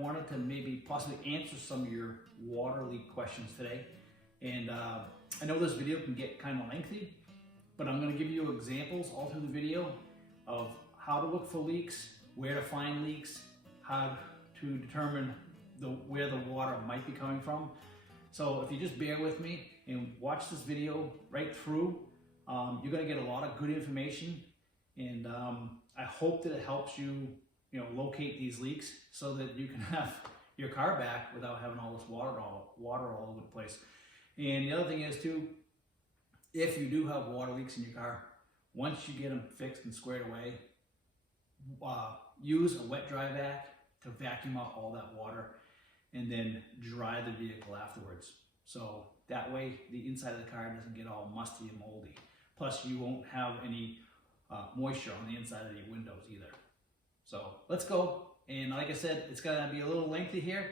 wanted to maybe possibly answer some of your water leak questions today. And I know this video can get kind of lengthy, but I'm going to give you examples all through the video of how to look for leaks, where to find leaks, how to determine where the water might be coming from. So if you just bear with me and watch this video right through, you're going to get a lot of good information, and I hope that it helps you, locate these leaks so that you can have your car back without having all this water all over the place. And the other thing is too, if you do have water leaks in your car, once you get them fixed and squared away, use a wet dry vac to vacuum out all that water and then dry the vehicle afterwards. So that way the inside of the car doesn't get all musty and moldy. Plus you won't have any moisture on the inside of your windows either. So let's go. And like I said, it's gonna be a little lengthy here.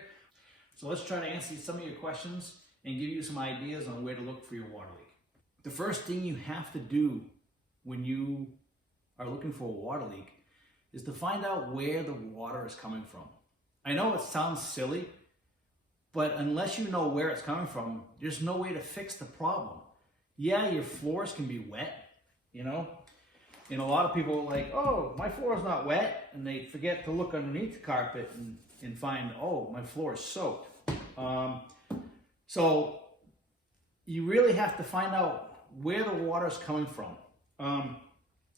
So let's try to answer some of your questions and give you some ideas on where to look for your water leak. The first thing you have to do when you are looking for a water leak is to find out where the water is coming from. I know it sounds silly, but unless you know where it's coming from, there's no way to fix the problem. Yeah, your floors can be wet, and a lot of people are like, oh, my floor is not wet, and they forget to look underneath the carpet and find, oh, my floor is soaked. So you really have to find out where the water is coming from.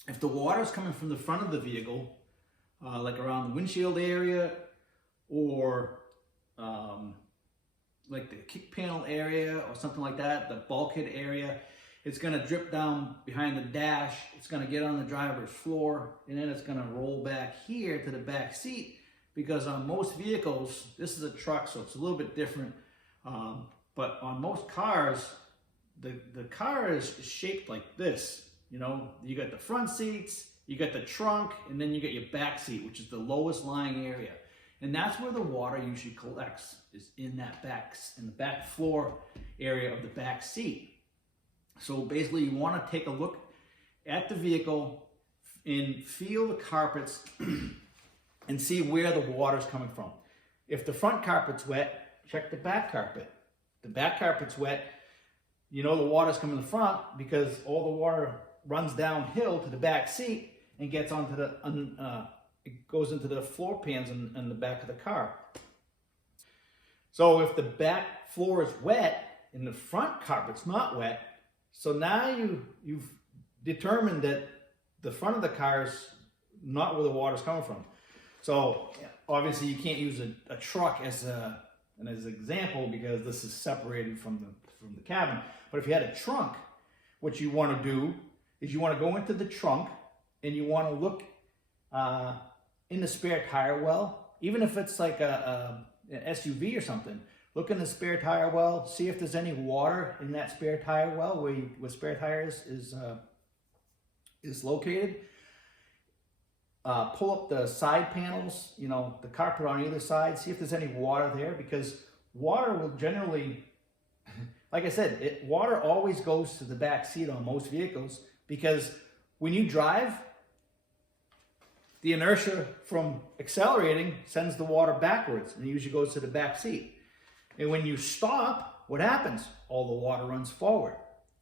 If the water is coming from the front of the vehicle, like around the windshield area, or like the kick panel area or something like that, the bulkhead area, it's going to drip down behind the dash, it's going to get on the driver's floor, and then it's going to roll back here to the back seat, because on most vehicles, this is a truck, so it's a little bit different, but on most cars, the car is shaped like this. You got the front seats, you got the trunk, and then you got your back seat, which is the lowest lying area. And that's where the water usually collects, is in the back floor area of the back seat. So basically you want to take a look at the vehicle and feel the carpets and see where the water is coming from. If the front carpet's wet, check the back carpet. The back carpet's wet, the water's coming in the front because all the water runs downhill to the back seat and gets onto it goes into the floor pans in the back of the car. So if the back floor is wet and the front carpet's not wet, so now you've determined that the front of the car is not where the water's coming from. So obviously you can't use a truck as an example because this is separated from the cabin. But if you had a trunk, what you want to do is you want to go into the trunk and you want to look in the spare tire well, even if it's like an SUV or something. Look in the spare tire well, see if there's any water in that spare tire well where spare tire is located. Pull up the side panels, the carpet on either side, see if there's any water there, because water will generally, like I said, water always goes to the back seat on most vehicles, because when you drive, the inertia from accelerating sends the water backwards, and it usually goes to the back seat. And when you stop, what happens? All the water runs forward,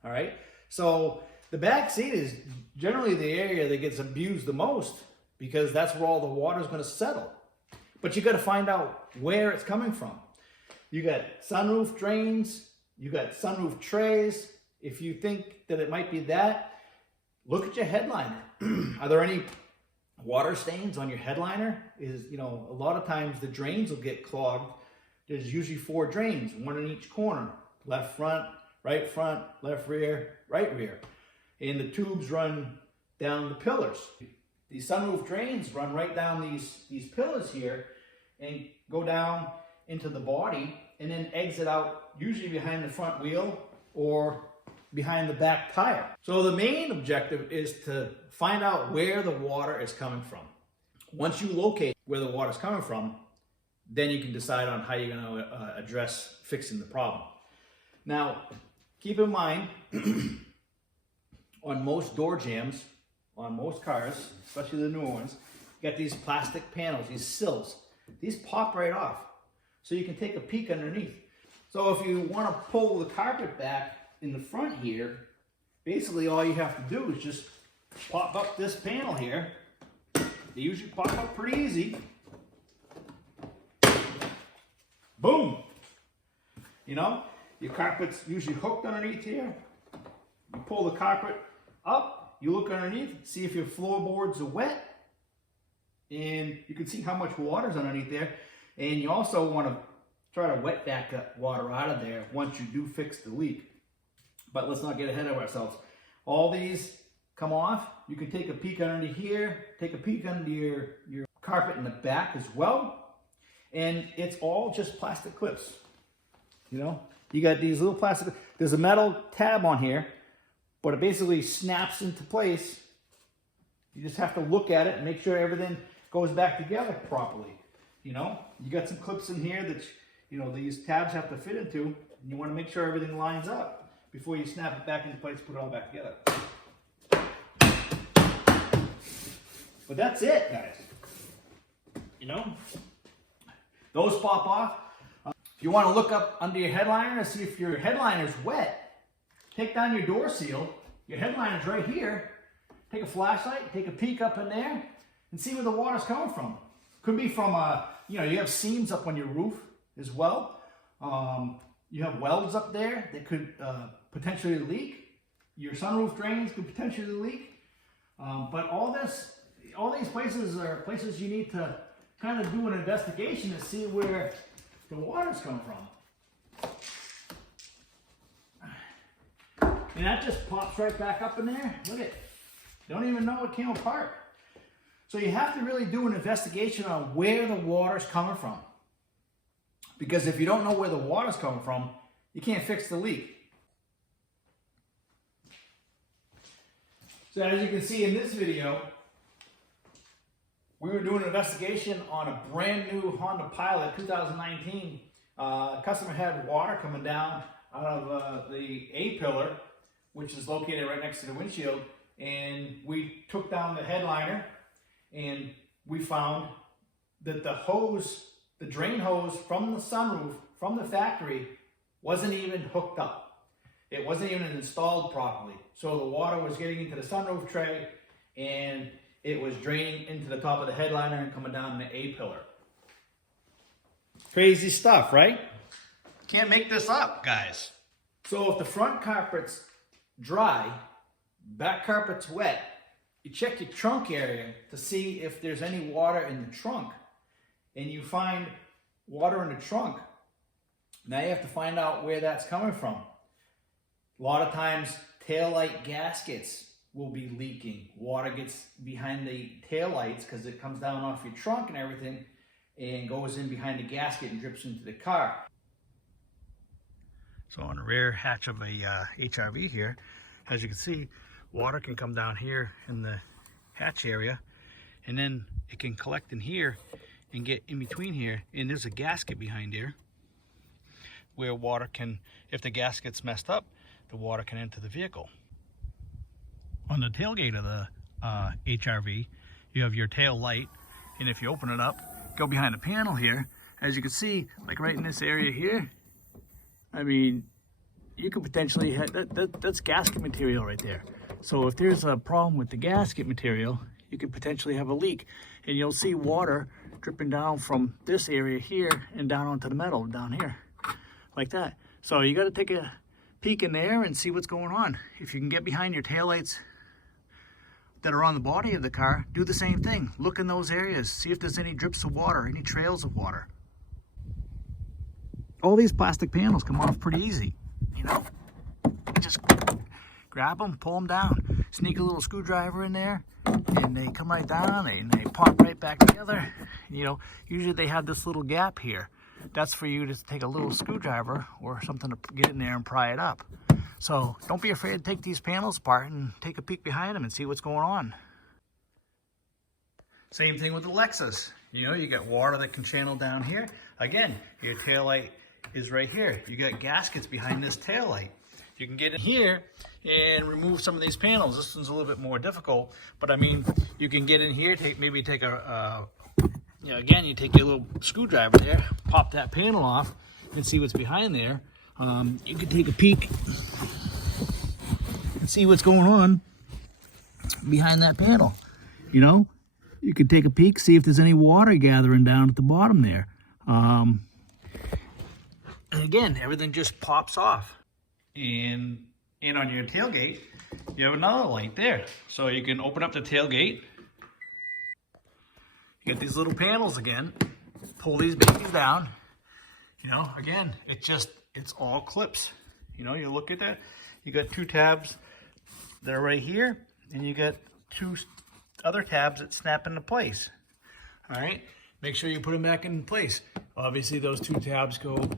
all right? So the back seat is generally the area that gets abused the most, because that's where all the water is going to settle. But you got to find out where it's coming from. You got sunroof drains, you got sunroof trays. If you think that it might be that, look at your headliner. Are there any water stains on your headliner? A lot of times the drains will get clogged. There's usually 4 drains, one in each corner: left front, left rear, right rear. And the tubes run down the pillars. These sunroof drains run right down these pillars here and go down into the body and then exit out, usually behind the front wheel or behind the back tire. So the main objective is to find out where the water is coming from. Once you locate where the water is coming from, then you can decide on how you're going to address fixing the problem. Now, keep in mind, on most door jambs, on most cars, especially the newer ones, you got these plastic panels, these sills. these pop right off. So you can take a peek underneath. So if you want to pull the carpet back in the front here, basically all you have to do is just pop up this panel here. They usually pop up pretty easy. Boom! You know, your carpet's usually hooked underneath here. You pull the carpet up, you look underneath, see if your floorboards are wet, and you can see how much water's underneath there. And you also want to try to wet that water out of there once you do fix the leak. But let's not get ahead of ourselves. All these come off. You can take a peek under here, take a peek under your carpet in the back as well. And it's all just plastic clips. You know, you got these little plastic, there's a metal tab on here, but it basically snaps into place. You just have to look at it and make sure everything goes back together properly. You know, you got some clips in here that, you know, these tabs have to fit into, and you want to make sure everything lines up before you snap it back into place, put it all back together. But that's it, guys. You know, those pop off. If you want to look up under your headliner and see if your headliner's wet, take down your door seal. Your headliner's right here. Take a flashlight, take a peek up in there, and see where the water's coming from. Could be from, you know, you have seams up on your roof as well. You have welds up there that could potentially leak. Your sunroof drains could potentially leak. But all these places are places you need to kind of do an investigation to see where the water's coming from. And that just pops right back up in there. Look at it. Don't even know it came apart. So you have to really do an investigation on where the water's coming from. Because if you don't know where the water's coming from, you can't fix the leak. So as you can see in this video, we were doing an investigation on a brand new Honda Pilot 2019. Customer had water coming down out of the A-pillar, which is located right next to the windshield. And we took down the headliner and we found that the hose, the drain hose from the sunroof, from the factory, wasn't even hooked up. It wasn't even installed properly. So the water was getting into the sunroof tray and it was draining into the top of the headliner and coming down the A-pillar. Crazy stuff, right? Can't make this up, guys. So if the front carpet's dry, back carpet's wet, you check your trunk area to see if there's any water in the trunk, and you find water in the trunk. Now you have to find out where that's coming from. A lot of times taillight gaskets will be leaking. Water gets behind the taillights because it comes down off your trunk and everything and goes in behind the gasket and drips into the car. So on the rear hatch of a HRV here, as you can see, water can come down here in the hatch area, and then it can collect in here and get in between here, and there's a gasket behind here where water can, if the gasket's messed up, the water can enter the vehicle. On the tailgate of the HRV, you have your tail light, and if you open it up, go behind the panel here, as you can see, like right in this area here, I mean, you could potentially have, that's gasket material right there. So if there's a problem with the gasket material, you could potentially have a leak. And you'll see water dripping down from this area here and down onto the metal down here, like that. So you gotta take a peek in there and see what's going on. If you can get behind your taillights that are on the body of the car, do the same thing. Look in those areas, see if there's any drips of water, any trails of water. All these plastic panels come off pretty easy, you know? Just grab them, pull them down, sneak a little screwdriver in there, and they come right down, and they pop right back together. You know, usually they have this little gap here. That's for you to take a little screwdriver or something to get in there and pry it up. So don't be afraid to take these panels apart and take a peek behind them and see what's going on. Same thing with the Lexus. You know, you got water that can channel down here. Again, your taillight is right here. You got gaskets behind this taillight. You can get in here and remove some of these panels. This one's a little bit more difficult, but I mean, you can get in here, maybe take a you know, again, you take your little screwdriver there, pop that panel off, and see what's behind there. You can take a peek and see what's going on behind that panel. You know, you can take a peek, see if there's any water gathering down at the bottom there. And again, everything just pops off. And on your tailgate, you have another light there. So you can open up the tailgate. You get these little panels again. Pull these babies down. You know, again, it's all clips. You know, you look at that. You got 2 tabs that are right here, and you got 2 other tabs that snap into place. All right, make sure you put them back in place. Obviously, those 2 tabs go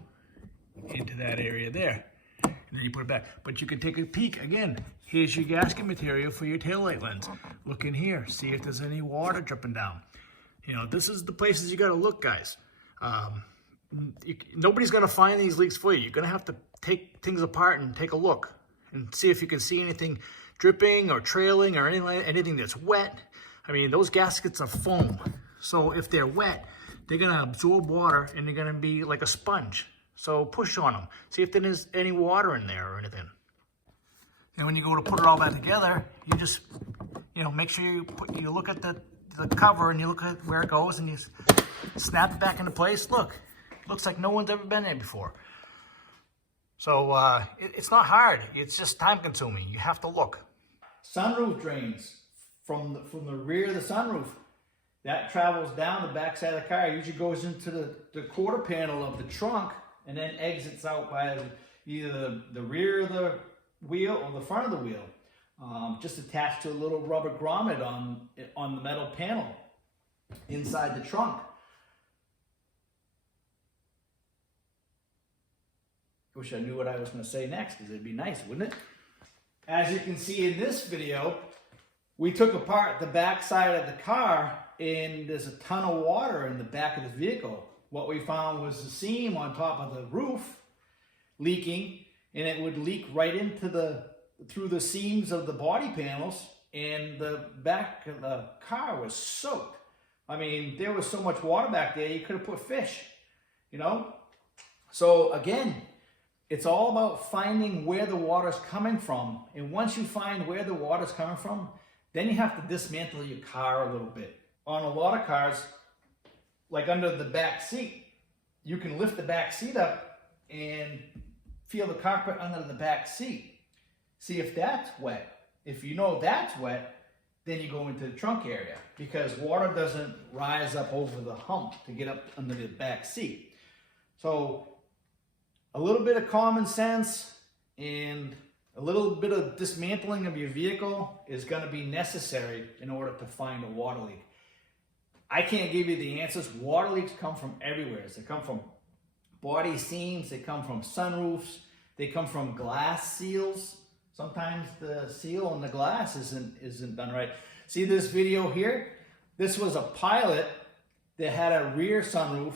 into that area there, and then you put it back. But you can take a peek again. Here's your gasket material for your taillight lens. Look in here, see if there's any water dripping down. You know, this is the places you got to look, guys. Nobody's going to find these leaks for you. You're going to have to take things apart and take a look and see if you can see anything dripping or trailing or anything that's wet. I mean, those gaskets are foam. So if they're wet, they're going to absorb water and they're going to be like a sponge. So push on them. See if there's any water in there or anything. And when you go to put it all back together, you just, you know, make sure you look at the cover and you look at where it goes and you snap it back into place. Look, looks like no one's ever been there before. So it's not hard. It's just time consuming. You have to look. Sunroof drains from the rear of the sunroof. That travels down the back side of the car. It usually goes into the quarter panel of the trunk and then exits out by either the rear of the wheel or the front of the wheel. Just attached to a little rubber grommet on the metal panel inside the trunk. Wish I knew what I was going to say next, because it'd be nice, wouldn't it? As you can see in this video, we took apart the back side of the car and there's a ton of water in the back of the vehicle. What we found was the seam on top of the roof leaking, and it would leak right into through the seams of the body panels, and the back of the car was soaked. I mean, there was so much water back there, you could have put fish, you know? So again, it's all about finding where the water's coming from. And once you find where the water's coming from, then you have to dismantle your car a little bit. On a lot of cars, like under the back seat, you can lift the back seat up and feel the carpet under the back seat. See if that's wet. If you know that's wet, then you go into the trunk area, because water doesn't rise up over the hump to get up under the back seat. So a little bit of common sense and a little bit of dismantling of your vehicle is going to be necessary in order to find a water leak. I can't give you the answers. Water leaks come from everywhere. They come from body seams, they come from sunroofs, they come from glass seals. Sometimes the seal on the glass isn't done right. See this video here? This was a Pilot that had a rear sunroof,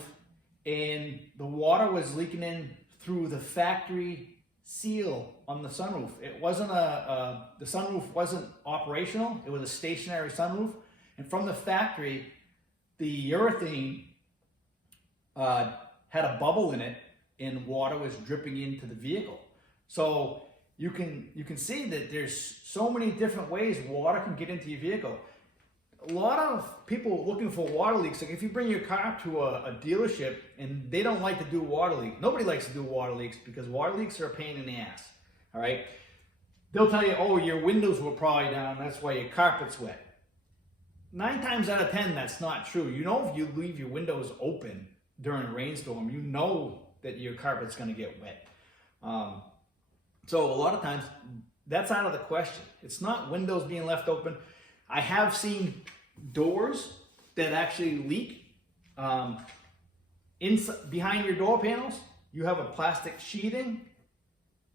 and the water was leaking in through the factory seal on the sunroof. It wasn't the sunroof wasn't operational. It was a stationary sunroof, and from the factory, the urethane had a bubble in it, and water was dripping into the vehicle. So you can see that there's so many different ways water can get into your vehicle. A lot of people looking for water leaks, like if you bring your car to a dealership and they don't like to do water leaks, nobody likes to do water leaks because water leaks are a pain in the ass, all right? They'll tell you, oh, your windows were probably down, that's why your carpet's wet. 9 times out of 10, that's not true. You know, if you leave your windows open during a rainstorm, you know that your carpet's gonna get wet. So a lot of times, that's out of the question. It's not windows being left open. I have seen doors that actually leak. Behind your door panels, you have a plastic sheathing,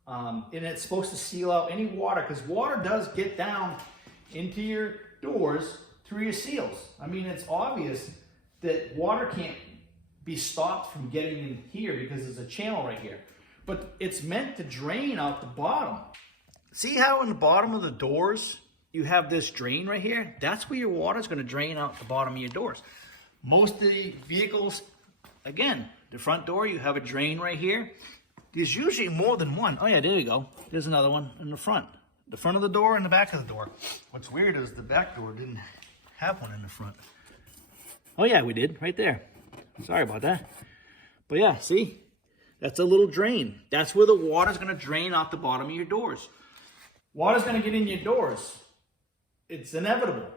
and it's supposed to seal out any water, because water does get down into your doors through your seals. I mean, it's obvious that water can't be stopped from getting in here because there's a channel right here. But it's meant to drain out the bottom. See how in the bottom of the doors, you have this drain right here? That's where your water is going to drain out the bottom of your doors. Most of the vehicles, again, the front door, you have a drain right here. There's usually more than one. Oh yeah, there you go. There's another one in the front. The front of the door and the back of the door. What's weird is the back door didn't have one in the front. Oh yeah, we did, right there. Sorry about that. But yeah, see? That's a little drain. That's where the water's gonna drain off the bottom of your doors. Water's gonna get in your doors. It's inevitable.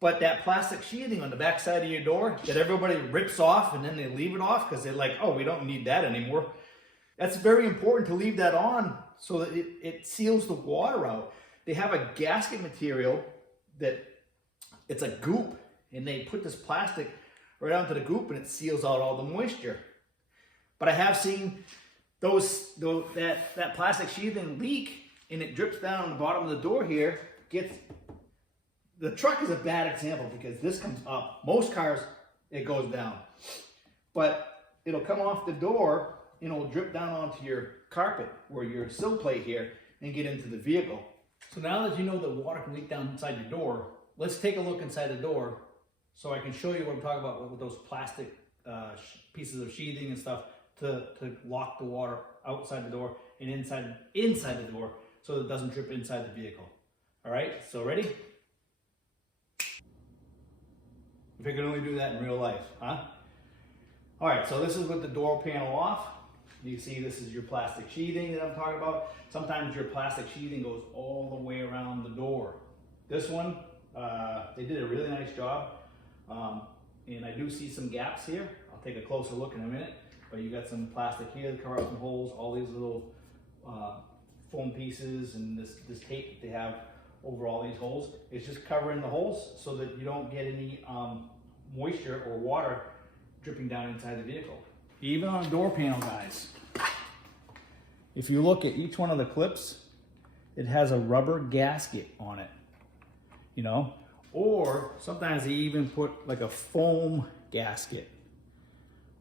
But that plastic sheathing on the back side of your door that everybody rips off and then they leave it off because they're like, oh, we don't need that anymore. That's very important to leave that on so that it seals the water out. They have a gasket material that it's a goop, and they put this plastic right onto the goop and it seals out all the moisture. But I have seen that plastic sheathing leak and it drips down on the bottom of the door here. The truck is a bad example because this comes up. Most cars, it goes down. But it'll come off the door and it'll drip down onto your carpet or your sill plate here and get into the vehicle. So now that you know that water can leak down inside your door, let's take a look inside the door so I can show you what I'm talking about with those plastic pieces of sheathing and stuff to lock the water outside the door and inside the door so that it doesn't drip inside the vehicle. All right, so ready? If you could only do that in real life, huh? All right, so this is with the door panel off. You see this is your plastic sheathing that I'm talking about. Sometimes your plastic sheathing goes all the way around the door. This one, they did a really nice job. And I do see some gaps here. I'll take a closer look in a minute. But you got some plastic here to cover up some holes, all these little foam pieces and this tape that they have over all these holes. It's just covering the holes so that you don't get any moisture or water dripping down inside the vehicle. Even on a door panel, guys, if you look at each one of the clips, it has a rubber gasket on it, you know? Or sometimes they even put like a foam gasket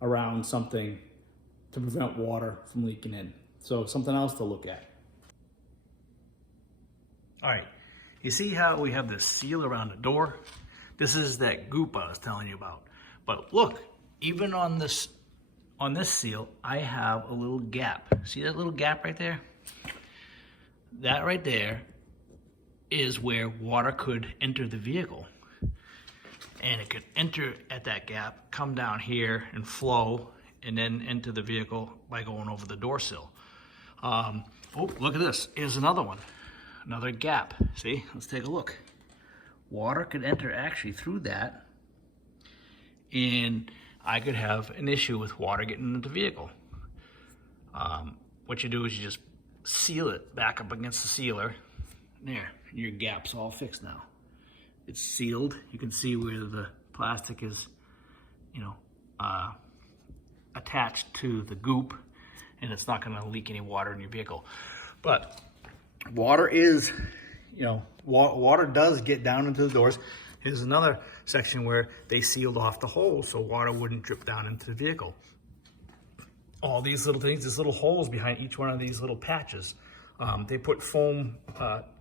around something to prevent water from leaking in. So something else to look at. All right, you see how we have this seal around the door? This is that goop I was telling you about. But look, even on this seal, I have a little gap. See that little gap right there? That right there is where water could enter the vehicle. And it could enter at that gap, come down here and flow, and then enter the vehicle by going over the door sill. Oh, look at this. Here's another one. Another gap. See? Let's take a look. Water could enter actually through that, and I could have an issue with water getting into the vehicle. What you do is you just seal it back up against the sealer. There, your gap's all fixed now. It's sealed. You can see where the plastic is, attached to the goop, and it's not going to leak any water in your vehicle. But water is, water does get down into the doors. Here's another section where they sealed off the hole so water wouldn't drip down into the vehicle. All these little things, these little holes behind each one of these little patches. They put foam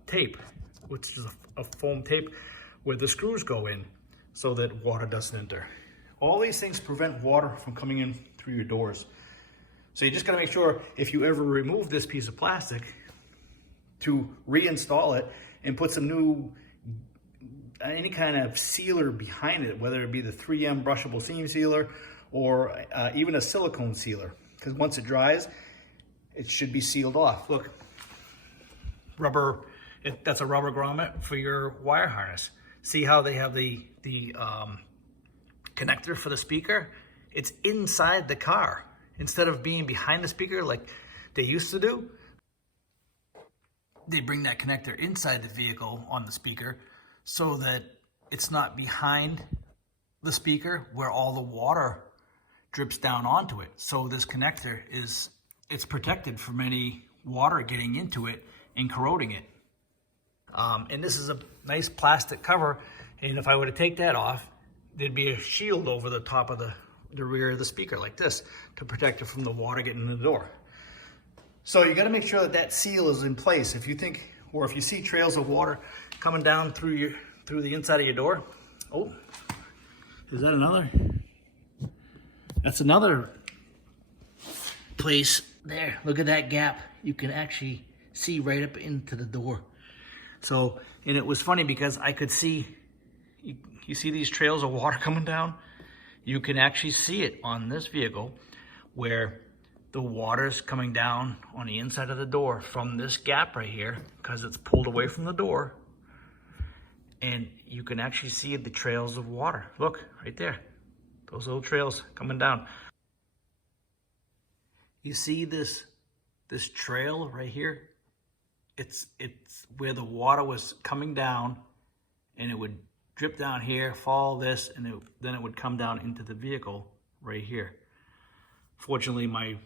tape, which is a foam tape where the screws go in so that water doesn't enter. All these things prevent water from coming in through your doors. So you just gotta make sure if you ever remove this piece of plastic to reinstall it and put some new, any kind of sealer behind it, whether it be the 3M brushable seam sealer or even a silicone sealer. Because once it dries, it should be sealed off. Look, rubber, that's a rubber grommet for your wire harness. See how they have the connector for the speaker? It's inside the car. Instead of being behind the speaker like they used to do, they bring that connector inside the vehicle on the speaker so that it's not behind the speaker where all the water drips down onto it. So this connector it's protected from any water getting into it and corroding it. And this is a nice plastic cover, and if I were to take that off, there'd be a shield over the top of the rear of the speaker like this to protect it from the water getting in the door. So you got to make sure that that seal is in place. If you think, or if you see trails of water coming down through the inside of your door, oh, is that another? That's another place there. Look at that gap. You can actually see right up into the door. So, and it was funny because I could see, you see these trails of water coming down? You can actually see it on this vehicle where the water's coming down on the inside of the door from this gap right here because it's pulled away from the door. And you can actually see the trails of water. Look, right there. Those little trails coming down. You see this trail right here? It's where the water was coming down, and it would drip down here, follow this, and then it would come down into the vehicle right here. Fortunately, my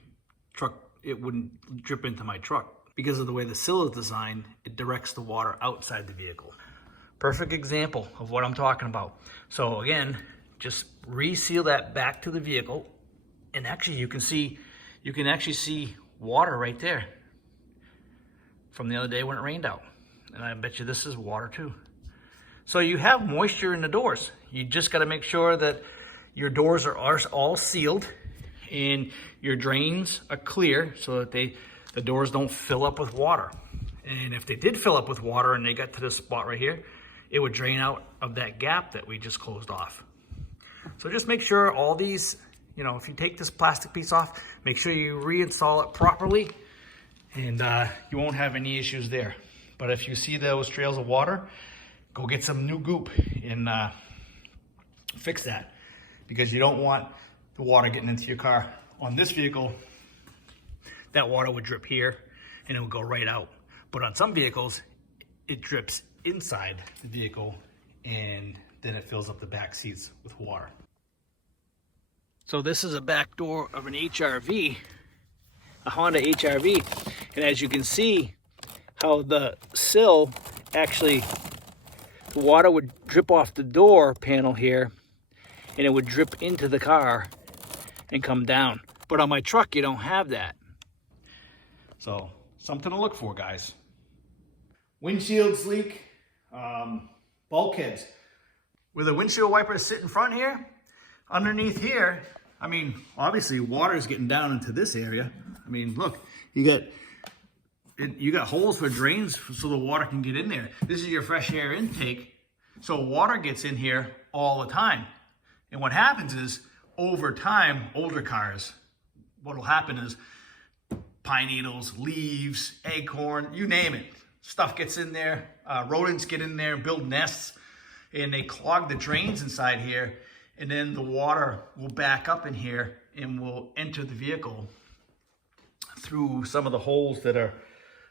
truck, it wouldn't drip into my truck. Because of the way the sill is designed, it directs the water outside the vehicle. Perfect example of what I'm talking about. So again, just reseal that back to the vehicle, and actually you can actually see water right there from the other day when it rained out. And I bet you this is water too. So you have moisture in the doors. You just got to make sure that your doors are all sealed and your drains are clear so that the doors don't fill up with water. And if they did fill up with water and they got to this spot right here, it would drain out of that gap that we just closed off. So just make sure all these, if you take this plastic piece off, make sure you reinstall it properly, and you won't have any issues there. But if you see those trails of water, go get some new goop and fix that, because you don't want the water getting into your car. On this vehicle, that water would drip here and it would go right out. But on some vehicles, it drips inside the vehicle and then it fills up the back seats with water. So this is a back door of an HRV, a Honda HRV. And as you can see how the sill actually, the water would drip off the door panel here and it would drip into the car and come down. But on my truck, you don't have that. So something to look for, guys. Windshields leak, bulkheads. Where the windshield wipers sit in front here, underneath here, obviously water is getting down into this area. Look, you got holes for drains so the water can get in there. This is your fresh air intake, so water gets in here all the time. And what happens is, over time, older cars, what will happen is pine needles, leaves, acorn, you name it. Stuff gets in there, rodents get in there and build nests, and they clog the drains inside here, and then the water will back up in here and will enter the vehicle through some of the holes that are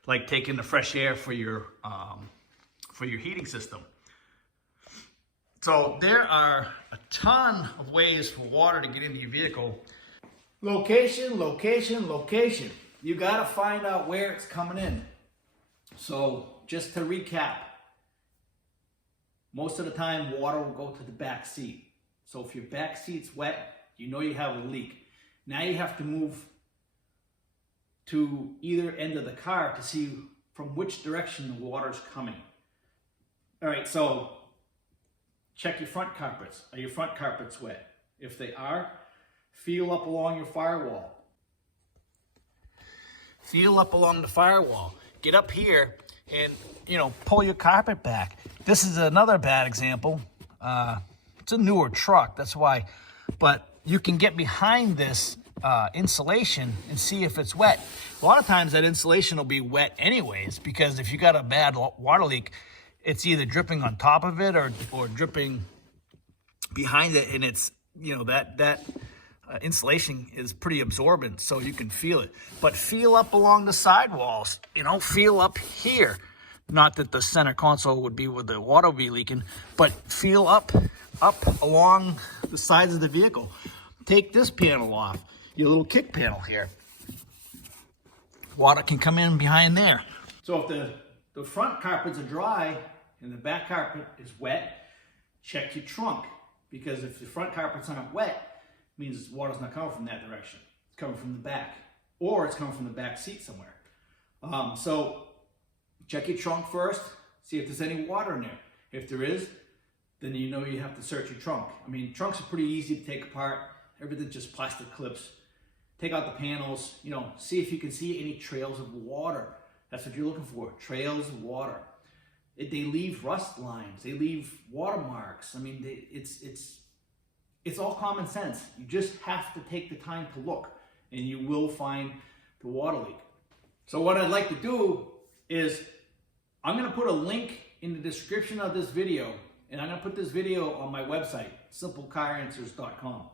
like taking the fresh air for your heating system. So there are a ton of ways for water to get into your vehicle. Location, location, location. You gotta find out where it's coming in. So just to recap, most of the time water will go to the back seat. So if your back seat's wet, you know you have a leak. Now you have to move to either end of the car to see from which direction the water's coming. All right, so check your front carpets. Are your front carpets wet? If they are, feel up along your firewall. Feel up along the firewall. Get up here and, pull your carpet back. This is another bad example. It's a newer truck, that's why. But you can get behind this insulation and see if it's wet. A lot of times that insulation will be wet anyways, because if you got a bad water leak, it's either dripping on top of it or dripping behind it, and it's, that insulation is pretty absorbent, so you can feel it. But feel up along the sidewalls, feel up here. Not that the center console would be where the water would be leaking, but feel up along the sides of the vehicle. Take this panel off, your little kick panel here. Water can come in behind there. So if the front carpets are dry and the back carpet is wet, check your trunk. Because if the front carpets aren't wet, it means water's not coming from that direction. It's coming from the back, or it's coming from the back seat somewhere. So check your trunk first, see if there's any water in there. If there is, then you know you have to search your trunk. Trunks are pretty easy to take apart everything's just plastic clips. Take out the panels, you know, see if you can see any trails of water. That's what you're looking for, trails of water. They leave rust lines, they leave watermarks. I mean, it's all common sense. You just have to take the time to look and you will find the water leak. So what I'd like to do is I'm gonna put a link in the description of this video, and I'm gonna put this video on my website, simplecaranswers.com.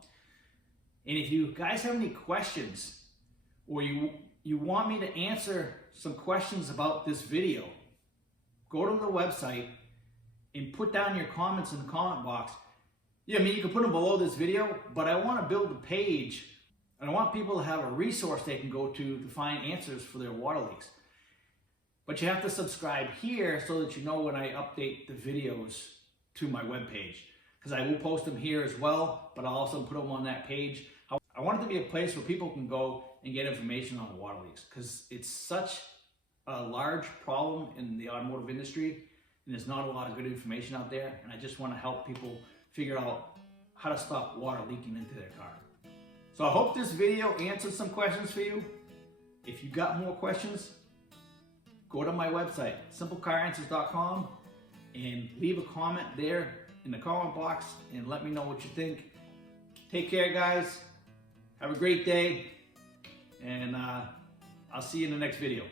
And if you guys have any questions or you want me to answer some questions about this video, go to the website and put down your comments in the comment box. Yeah, I mean, you can put them below this video, but I want to build a page and I want people to have a resource they can go to find answers for their water leaks. But you have to subscribe here so that you know when I update the videos to my webpage, because I will post them here as well, but I'll also put them on that page. I want it to be a place where people can go and get information on the water leaks, because it's such a large problem in the automotive industry and there's not a lot of good information out there, and I just want to help people figure out how to stop water leaking into their car. So I hope this video answered some questions for you. If you got more questions, go to my website, simplecaranswers.com, and leave a comment there in the comment box and let me know what you think. Take care, guys. Have a great day, and I'll see you in the next video.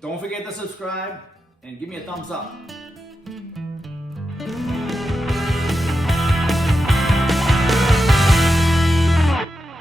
Don't forget to subscribe and give me a thumbs up.